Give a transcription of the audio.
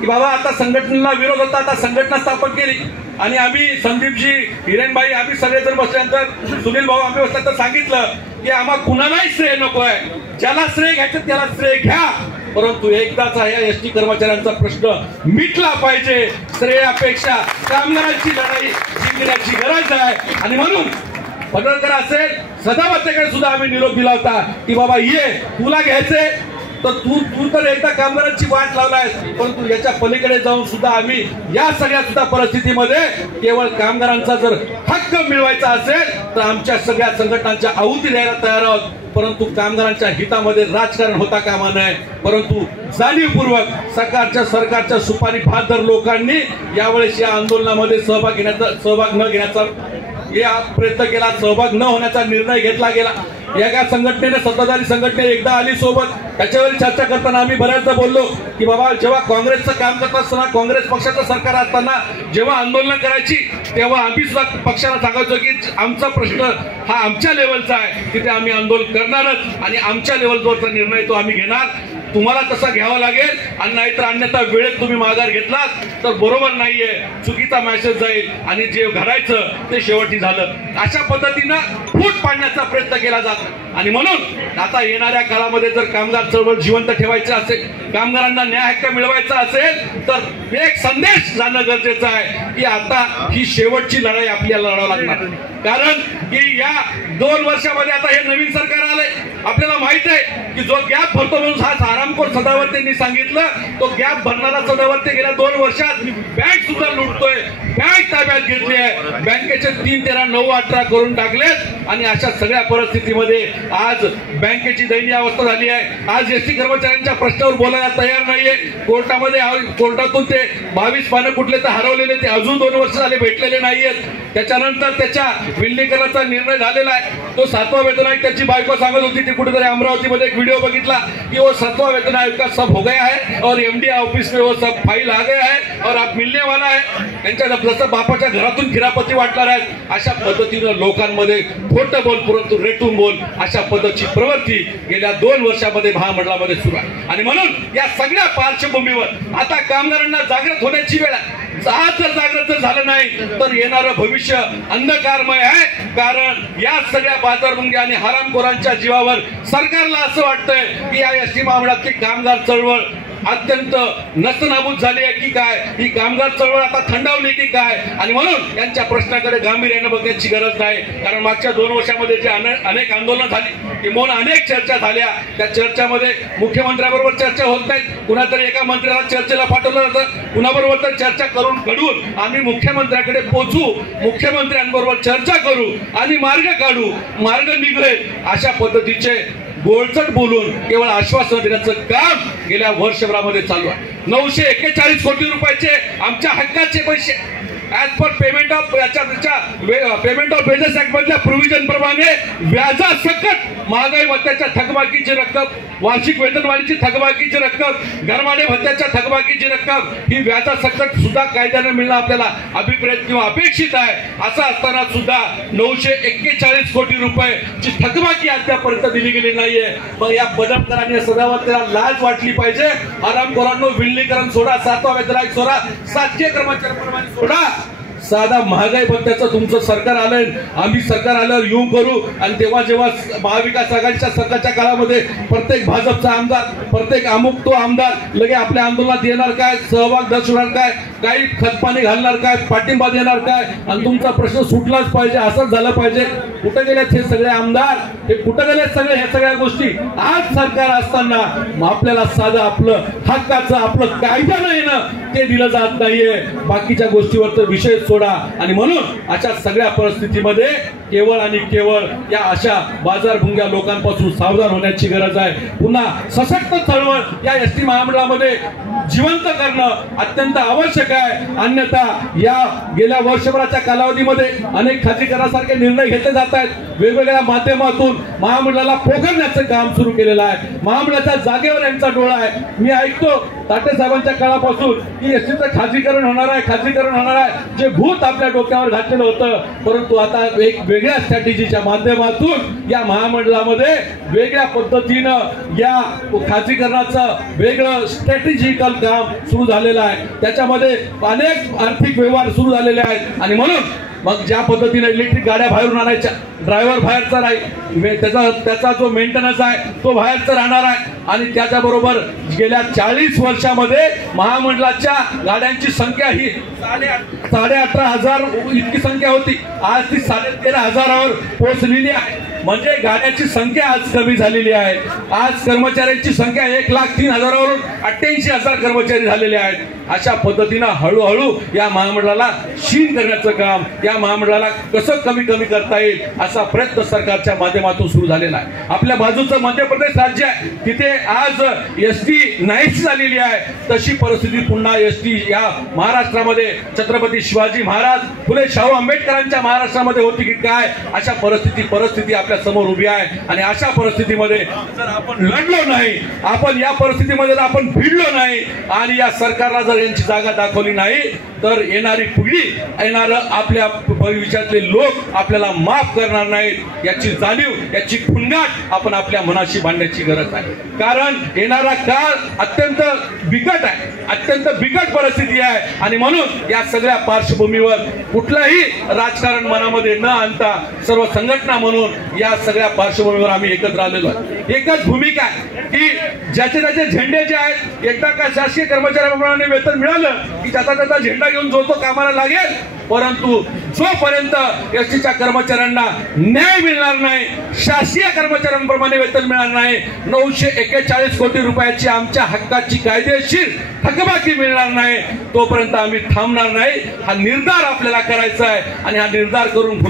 की बाबा आता संघटनेला विरोध होता, आता संघटना स्थापन केली आणि आम्ही संदीपजी, हिरेनबाई, आम्ही सगळेजण बसल्यानंतर सुनील भाऊ आम्ही बसल्यानंतर सांगितलं की आम्हाला कुणालाही श्रेय नको आहे, ज्याला श्रेय घ्यायचं त्याला श्रेय घ्या, परंतु एकदाचा या एसटी कर्मचाऱ्यांचा प्रश्न मिटला पाहिजे. श्रेयापेक्षा कामगारांची लढाई जिंकण्याची गरज आहे. आणि म्हणून पडळकर असेल, सदावर्तेकडे सुद्धा आम्ही निरोप दिला होता की बाबा ये, तुला घ्यायचे तर तू तर एकदा कामगारांची वाट लावलायस, परंतु याच्या पलीकडे जाऊन सुद्धा आम्ही या सगळ्या सुद्धा परिस्थितीमध्ये केवळ कामगारांचा जर हक्क मिळवायचा असेल तर आमच्या सगळ्या संघटनांच्या आहुती द्यायला तयार आहोत, परंतु कामगारांच्या हितामध्ये राजकारण होता कामा नये. परंतु जाणीवपूर्वक सरकारच्या सुपारी फादर लोकांनी यावेळेस या आंदोलनामध्ये सहभाग न घेण्याचा प्रयत्न केला, सहभाग न होण्याचा निर्णय घेतला गेला. एका संघटनेने, सत्ताधारी संघटने एकदा आली सोबत, त्याच्यावर चर्चा करताना आम्ही बऱ्याचदा बोललो की बाबा जेव्हा काँग्रेसचं काम करत असताना, काँग्रेस पक्षाचं सरकार असताना जेव्हा आंदोलन करायची तेव्हा आम्ही सुद्धा पक्षाला सांगायचो की आमचा प्रश्न हा आमच्या लेवलचा आहे, तिथे आम्ही आंदोलन करणारच आणि आमच्या लेवलवरचा निर्णय तो आम्ही घेणार. तुम्हाला तसा घ्यावा लागेल आणि नाहीतर अन्यथा वेळेत तुम्ही माघार घेतलात तर बरोबर नाहीये, चुकीचा मेसेज जाईल आणि जे घडायचं ते शेवटी झालं. अशा पद्धतीनं फूट पाडण्याचा प्रयत्न केला जातो. आणि म्हणून आता येणाऱ्या काळामध्ये जर कामगार चळवळ जिवंत ठेवायचं असेल, कामगारांना न्याय हक्क मिळवायचा असेल तर एक संदेश जाणं गरजेचं आहे की आता ही शेवटची लढाई आपल्याला लढावं लागणार. कारण की या 2 वर्षामध्ये आता हे नवीन सरकार आलंय, आपल्याला माहित आहे की जो गॅप भरतो म्हणून हा आरामखोर सदावर्तेंनी सांगितलं, तो गॅप भरणारा सदावर्ते गेल्या 2 वर्षात बँक सुद्धा लुटतोय, बँक ताब्यात घेतली आहे, बँकेचे 3, 13, 9, 18 करून टाकलेत. आणि अशा सगळ्या परिस्थितीमध्ये आज बँकेची दयनीय अवस्था झाली आहे. आज एसटी कर्मचाऱ्यांच्या प्रश्नावर बोलायला तयार नाहीये. कोर्टातून ते 22 पानं कुठले तर हरवलेले, ते अजून 2 वर्ष झाले भेटलेले नाहीयेत. त्याच्यानंतर त्याच्या विलीनीकरणाचा निर्णय झालेला आहे. तो 7वा वेतन आयोग, त्याची बायको सांगत होती, ती कुठेतरी अमरावतीमध्ये एक व्हिडिओ बघितला की वो 7वां वेतन आयोग का सब हो गया है और एमडी ऑफिस में वो सब फाइल आ गया है और आप मिलने वाला है. त्यांच्या जसं बापाच्या घरातून खिरापती वाटणार आहेत अशा पद्धतीनं लोकांमध्ये खोटं बोल परंतु रेटून बोल अशा पद्धतीची प्रवृत्ती गेल्या 2 वर्षामध्ये महामंडळामध्ये सुरू आहे. आणि म्हणून या सगळ्या पार्श्वभूमीवर आता कामगारांना जागृत होण्याची वेळ आहे. आज जर जागृत झालं नाही तर येणारं भविष्य अंधकारमय आहे. कारण या सगळ्या बाजारभुंगी आणि हरामखोरांच्या जीवावर सरकारला असं वाटतंय की या एसटी महामंडळातली कामगार चळवळ अत्यंत नस्तनाबूत झाली आहे की काय, ही कामगार चळवळ आता थंडावली की काय. आणि म्हणून यांच्या प्रश्नाकडे गांभीर्याने बघण्याची गरज नाही. कारण मागच्या 2 वर्षामध्ये जे अनेक आंदोलनं झाली, किंवा अनेक चर्चा झाल्या, त्या चर्चामध्ये मुख्यमंत्र्याबरोबर चर्चा होत नाही, कुणातरी एका मंत्र्याला चर्चेला पाठवलं जातं, कुणाबरोबर तर चर्चा करून घडून आम्ही मुख्यमंत्र्याकडे पोहोचू, मुख्यमंत्र्यांबरोबर चर्चा करू आणि मार्ग काढू, मार्ग निघेल अशा पद्धतीचे गोळचट बोलून केवळ आश्वासन देण्याचं काम गेल्या वर्षभरामध्ये चालू आहे. 941 कोटी रुपयाचे आमच्या हक्काचे पैसे as per payment of payment of wedges act मधल्या प्रोव्हिजन प्रमाणे व्याजासकट महागाई भत्त्याच्या थकबाकीची रक्कम, वार्षिक वेतनवाढीची थकबाकीची रक्कम, घरभाडे भत्त्याच्या थकबाकीची रक्कम ही व्याजासकट सुद्धा कायद्याने मिळणं आपल्याला अभिप्रेत किंवा अपेक्षित आहे. असं असताना सुद्धा 941 कोटी रुपयाची थकबाकी अद्यापर्यंत दिली गेली नाहीये. मग या बदलकरांनी सदावर्तेला लाज वाटली पाहिजे. आरामखोरांनो, विलीनीकरण सोडा, 7वा वेतन आयोग सोडा, शासकीय कर्मचाऱ्यांप्रमाणे सोडा. साधा महागाई भत्त्याचं तुमचं सरकार आलंय, आम्ही सरकार आल्यावर येऊ करू. आणि तेव्हा जेव्हा महाविकास आघाडीच्या सरकारच्या काळामध्ये प्रत्येक भाजपचा आमदार, प्रत्येक अमुक तो आमदार लगे आपल्या आंदोलनात येणार काय, सहभाग दर्शवणार काय, काही खतपाणी घालणार काय, पाठिंबा देणार काय, आणि तुमचा प्रश्न सुटलाच पाहिजे, असंच झालं पाहिजे. कुठे गेलेत हे सगळे आमदार, हे कुठे गेलेत सगळे ह्या सगळ्या गोष्टी. आज सरकार असताना आपल्याला साधं आपलं हक्काचं, आपलं कायद्यानं येणं ते दिलं जात नाहीये. बाकीच्या गोष्टीवर तर विषय सोडा. आणि म्हणून अशा सगळ्या परिस्थितीमध्ये केवळ आणि केवळ या अशा बाजारभुंग्या लोकांपासून सावधान होण्याची गरज आहे. पुन्हा सशक्त चळवळ या एसटी महामंडळामध्ये जिवंत करणं अत्यंत आवश्यक आहे. अन्यथा या गेल्या वर्षभराच्या कालावधीमध्ये अनेक खाजगीकरणासारखे निर्णय घेतले जात आहेत. वेगवेगळ्या माध्यमातून महामंडळाला पोखरण्याचं काम सुरू केलेलं आहे. महामंडळाच्या जागेवर यांचा डोळा आहे. मी ऐकतो ताटे साहेबांच्या काळापासून की एसटीचं खाजगीकरण होणार आहे, खाजगीकरण होणार आहे, जे भूत आपल्या डोक्यावर घातलेलं होतं. परंतु आता एक वेगळ्या स्ट्रॅटेजीच्या माध्यमातून या महामंडळामध्ये वेगळ्या पद्धतीनं या खाजगीकरणाचं वेगळं स्ट्रॅटेजिकल काम सुरू झालेलं आहे. त्याच्यामध्ये अनेक आर्थिक व्यवहार सुरू झालेले आहेत आणि म्हणून मग ज्या पद्धतीने इलेक्ट्रिक गाड्या बाहेरून आणायच्या, ड्रायव्हर बाहेरचा राहील, त्याचा जो मेंटेनन्स आहे तो बाहेरचा राहणार आहे. आणि त्याच्याबरोबर गेल्या 40 वर्षामध्ये महामंडळाच्या गाड्यांची संख्या ही 18,500 इतकी संख्या होती, आज ती 13,500वर पोहोचलेली आहे. म्हणजे गाड्याची संख्या आज कमी झालेली आहे. आज कर्मचाऱ्यांची संख्या 1,03,000वरून 88,000 कर्मचारी झालेले आहेत. अशा पद्धतीनं हळूहळू या महामंडळाला क्षीण करण्याचं काम, या महामंडळाला कसं कमी करता येईल असा प्रयत्न सरकारच्या माध्यमातून सुरू झालेला आहे. आपल्या बाजूचं मध्य प्रदेश राज्य आहे, तिथे आज एसटी नाहीच झालेली आहे. तशी परिस्थिती पुन्हा एसटी या महाराष्ट्रामध्ये छत्रपती शिवाजी महाराज, फुले शाहू आंबेडकरांच्या महाराष्ट्रामध्ये होती की काय, अशा परिस्थिती आपल्या समोर उभी आहे. आणि अशा परिस्थितीमध्ये जर आपण लढलो नाही, आपण या परिस्थितीमध्ये जर आपण भिडलो नाही आणि या सरकारला जर यांची जागा दाखवली नाही, तर येणारी पिढी, येणारं आपल्या भविष्यातले लोक आपल्याला माफ करणार नाहीत. याची जाणीव, याची खुणगाट आपण आपल्या मनाशी बांधण्याची गरज आहे. कारण येणारा काळ अत्यंत बिकट आहे, अत्यंत बिकट परिस्थिती आहे. आणि म्हणून या सगळ्या पार्श्वभूमीवर कुठलाही राजकारण मनामध्ये न आणता सर्व संघटना म्हणून या सगळ्या पार्श्वभूमीवर आम्ही एकत्र आलेलो आहे. एकच भूमिका आहे की ज्याचे त्याचे झेंडे जे आहेत, एकदा का शासकीय कर्मचाऱ्यांप्रमाणे वेतन मिळालं की त्याचा झेंडा घेऊन जो तो कामाला लागेल. परंतु जोपर्यंत एसटीच्या कर्मचाऱ्यांना न्याय मिळणार नाही, शासकीय कर्मचाऱ्यांप्रमाणे वेतन मिळणार नाही, 941 कोटी रुपयाची आमच्या हक्काची कायदेशीर थकबाकी मिळणार नाही, तोपर्यंत आम्ही थांबणार नाही. हा निर्धार आपल्याला करायचा आहे आणि हा निर्धार करून